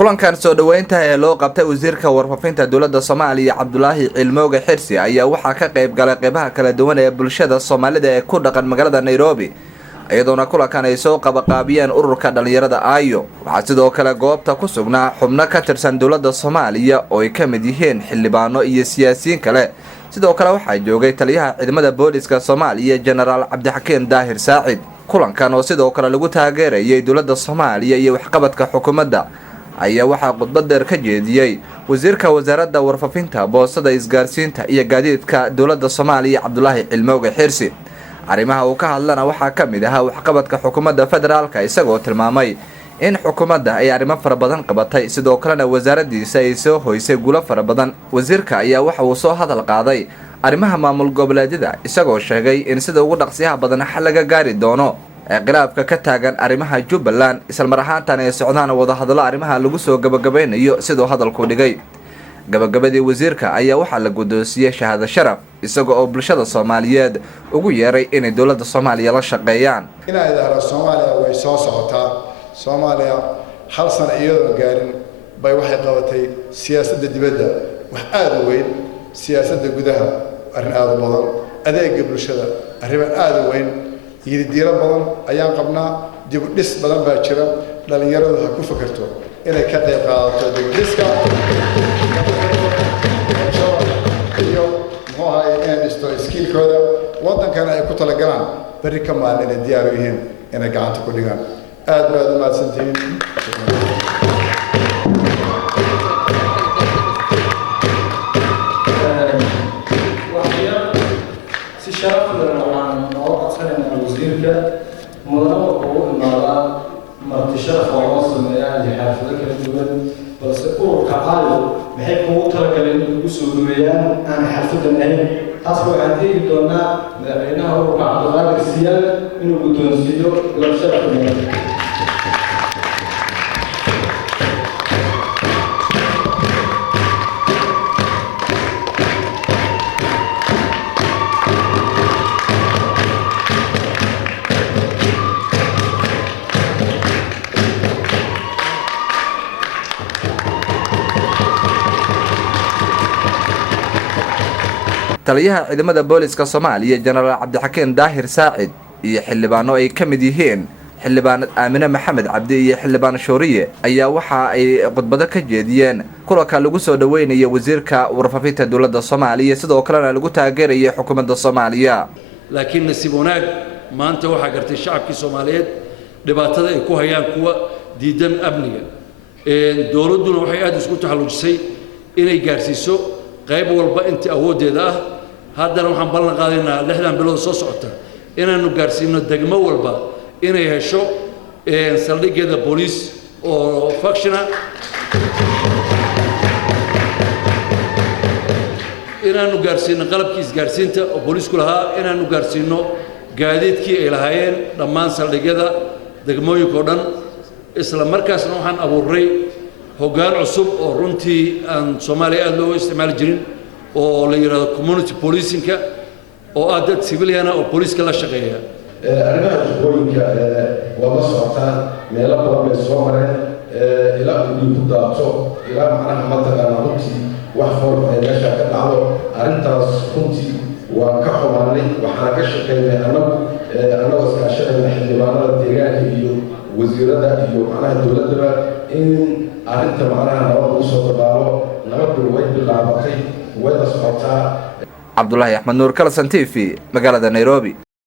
kulankan soo dhaweynta ee loo qabtay wasiirka warfaafinta dowladda Soomaaliya Cabdulaahi Cilmooge Xirsi ayaa waxaa ka qayb galay qaybaha kala duwan ee bulshada Soomaalida ee ku dhaqan magaalada Nairobi iyadoona kulankan ay soo qabaqaabiyeen ururka dhalinyarada Ayo waxaa sidoo kale goobta ku sugnaa xubno ka tirsan dowladda Soomaaliya oo ay ka mid yihiin xildhibaano iyo siyaasiyiin kale sidoo kale waxaa joogay taliyaha ciidamada booliska Soomaaliya General Cabdixakiin Daahir Saacid kulankan oo sidoo kale lagu taageerayay dowladda Soomaaliya iyo waxqabadka xukuumadda ayaa waxaa khudbad dheer ka jeediyay wasiirka wasaaradda warfaafinta boosada isgaarsiinta iyo gaadiidka dowladda Soomaaliya Cabdulaahi Cilmooge Xirsi arrimaha uu ka hadlana waxaa ka mid ah waxqabadka xukuumadda federaalka isagoo tilmaamay in xukuumadda ay arrimo fara badan qabatay sidoo kalena wasaaraddiisa ay soo hoysay guulo fara badan wasiirka ayaa waxa uu soo hadal qaaday arrimaha maamul goboleedyada isagoo sheegay in sida ugu dhaqsiyaha badan xal laga gaari doono khilaafka ka taagan arrimaha Jubbaland isla mar ahaantan ay socdaan wada hadallo arrimaha lagu soo gabagabeynayo sidoo hadalku dhigay gabagabadii wasiirka ayaa waxaa la gudoonsiyay shahaado sharaf isagoo oo bulshada Soomaaliyeed ugu yeeray in dowladda Soomaaliya la shaqeeyaan inay idhaahdo Soomaaliya way soo socotaa Soomaaliya hal sano iyadoo gaarin bay waxay qabatay siyaasadda dibadda wax aad u weyn siyaasadda gudaha arrin aad u badan adeegga bulshada arrimo aad u weyn diiro badan ayaan qabnaa dib u dhis badan baa jira dhalinyaradu ha ku fakarto inay ka qayb qaadato dib u dhiska iyo muxuu ahaay inay dhisto skiilkooda waddankana ay ku talagalaan berri ka maalin inay diyaar u yihiin inay gacanta ku dhigaan aad baad u mahadsantihiin مدرب قوة المرأة مرتشرة فرنسا من يعني حافظة كذبان بس أقول كقالو بحيث قوة ترك الجسر الميان أنا حافظة النهي أصبح عندي دونا لأنه عبد الله السيال إنه بدون سيدو لا شرف منه taliyaha ciidamada booliska Soomaaliya General Cabdixakiin Daahir Saacid iyo xildhibaano ay ka mid yihiin xildhibaan Aamina Maxamed Cabdi iyo xildhibaan Shooriye ayaa waxa ay khudbado ka jeediyeen kulanka lagu soo dhaweynaya wasiirka warfaafinta dowladda Soomaaliya sidoo kalena lagu taageerayay xukuumadda Soomaaliya laakiin nasiib wanaag maanta waxa gartay shacabkii Soomaaliyeed dhibaatada ay ku hayaan kuwa diidan amniga dowladuna waxay aad isku taxalluujisay inay gaarsiiso qayb walba inta awoodeeda ah haddana waxaan ballan qaadaynaa 6 bilood soo socota inaanu gaarsiino degmo walba inay hesho saldhigeeda booliis oo functional inaanu gaarsiino qalabkii isgaarsiinta oo booliisku lahaa inaanu gaarsiino gaadiidkii ay lahaayeen dhammaan saldhigyada degmooyinka oo dhan isla markaasna waxaan abuuray hoggaan cusub oo runtii aan Soomaaliya aad loo isticmaali jirin oo la yiraahdo community policing-ka oo ah dad civilian oo booliska la shaqeeya arrimaha shaqooyinka waa la socotaan meelo badan bay soo mareen ilaa uu ku daabto ilaa macnaha mataqaana runtii wax fool ay meesha ka dhacdo arrintaas runtii waa ka xumaanay waxaan ka shaqeynay annagoo iskaashanayna xildhibaanada deegaanka iyo wasiirada iyo macnaha dowladda in arrinta macnaha nabad u soo dabaalo nabaddu way bilaabatay way la socotaa Cabdulaahi Axmed Nuur Kalsan TV magaalada Nairobi.